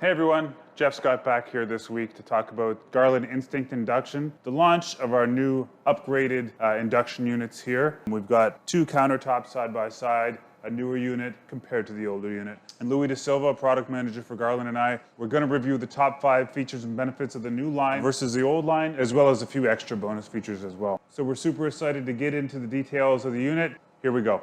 Hey everyone, Geoff Scott back here this week to talk about Garland Instinct Induction, the launch of our new upgraded induction units here. We've got two countertops side by side, a newer unit compared to the older unit. And Luis DaSilva, product manager for Garland, and I, we're going to review the top 5 features and benefits of the new line versus the old line, as well as a few extra bonus features as well. So we're super excited to get into the details of the unit. Here we go.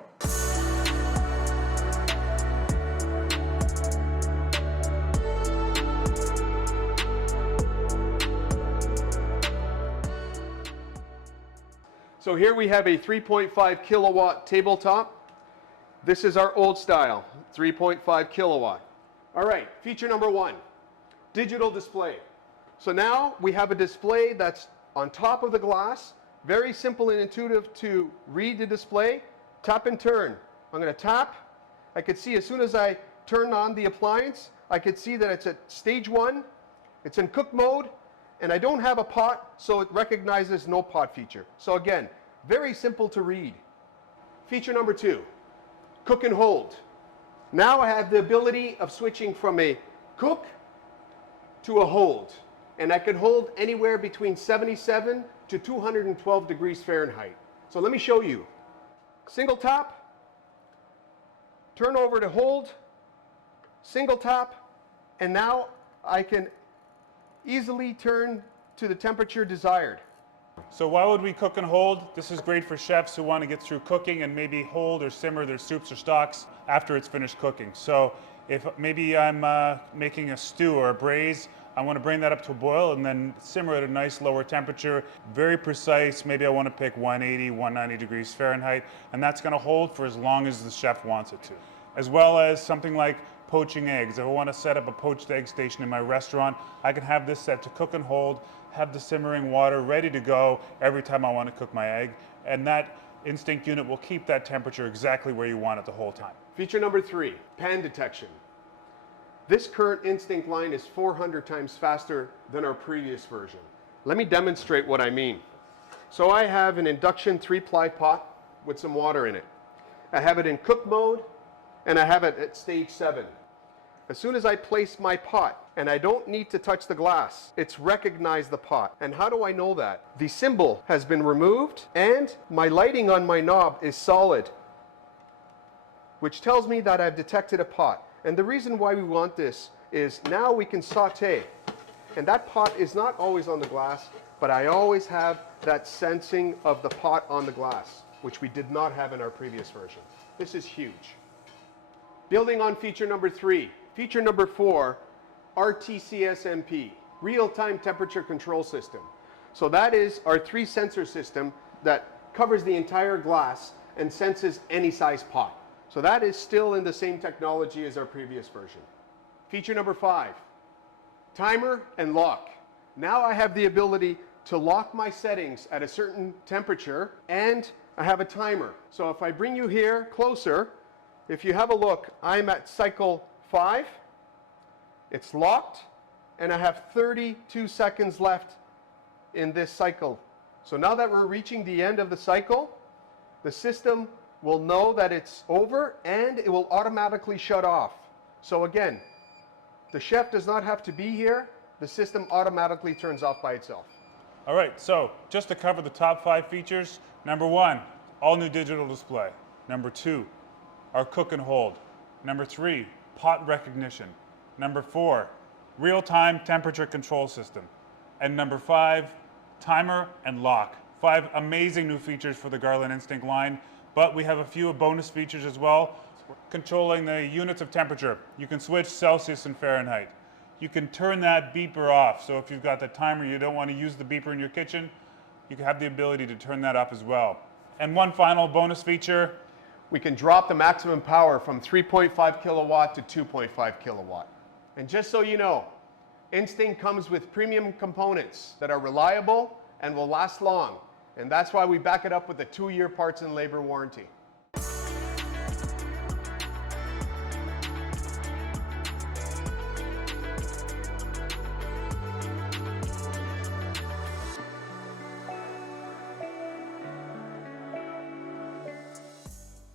So here we have a 3.5 kilowatt tabletop. This is our old style, 3.5 kilowatt. All right, feature number 1, digital display. So now we have a display that's on top of the glass, very simple and intuitive to read the display. Tap and turn. I'm going to tap. I could see as soon as I turn on the appliance, I could see that it's at stage 1, it's in cook mode, and I don't have a pot, so it recognizes no pot feature. So again, very simple to read. Feature number 2, cook and hold. Now I have the ability of switching from a cook to a hold. And I can hold anywhere between 77 to 212 degrees Fahrenheit. So let me show you. Single tap, turn over to hold, single tap, and now I can easily turn to the temperature desired. So why would we cook and hold? This is great for chefs who want to get through cooking and maybe hold or simmer their soups or stocks after it's finished cooking. So if maybe I'm making a stew or a braise, I want to bring that up to a boil and then simmer at a nice lower temperature, very precise. Maybe I want to pick 180, 190 degrees Fahrenheit, and that's going to hold for as long as the chef wants it to. As well as something like poaching eggs. If I want to set up a poached egg station in my restaurant, I can have this set to cook and hold, have the simmering water ready to go every time I want to cook my egg, and that Instinct unit will keep that temperature exactly where you want it the whole time. Feature number 3, pan detection. This current Instinct line is 400 times faster than our previous version. Let me demonstrate what I mean. So I have an induction 3-ply pot with some water in it. I have it in cook mode, and I have it at stage 7. As soon as I place my pot, and I don't need to touch the glass, it's recognized the pot. And how do I know that? The symbol has been removed, and my lighting on my knob is solid, which tells me that I've detected a pot. And the reason why we want this is now we can saute. And that pot is not always on the glass, but I always have that sensing of the pot on the glass, which we did not have in our previous version. This is huge. Building on feature number 3, feature number 4, RTSMP, real-time temperature control system. So that is our 3-sensor system that covers the entire glass and senses any size pot. So that is still in the same technology as our previous version. Feature number 5, timer and lock. Now I have the ability to lock my settings at a certain temperature, and I have a timer. So if I bring you here closer, if you have a look, I'm at cycle 5, it's locked, and I have 32 seconds left in this cycle. So now that we're reaching the end of the cycle, the system will know that it's over and it will automatically shut off. So again, the chef does not have to be here, the system automatically turns off by itself. All right, so just to cover the top 5 features, number 1, all new digital display. Number 2, our cook and hold. Number 3, pot recognition. Number 4, real-time temperature control system. And number 5, timer and lock. 5 amazing new features for the Garland Instinct line, but we have a few bonus features as well. Controlling the units of temperature. You can switch Celsius and Fahrenheit. You can turn that beeper off. So if you've got the timer, you don't want to use the beeper in your kitchen, you can have the ability to turn that off as well. And one final bonus feature, we can drop the maximum power from 3.5 kilowatt to 2.5 kilowatt. And just so you know, Instinct comes with premium components that are reliable and will last long. And that's why we back it up with a 2-year parts and labor warranty.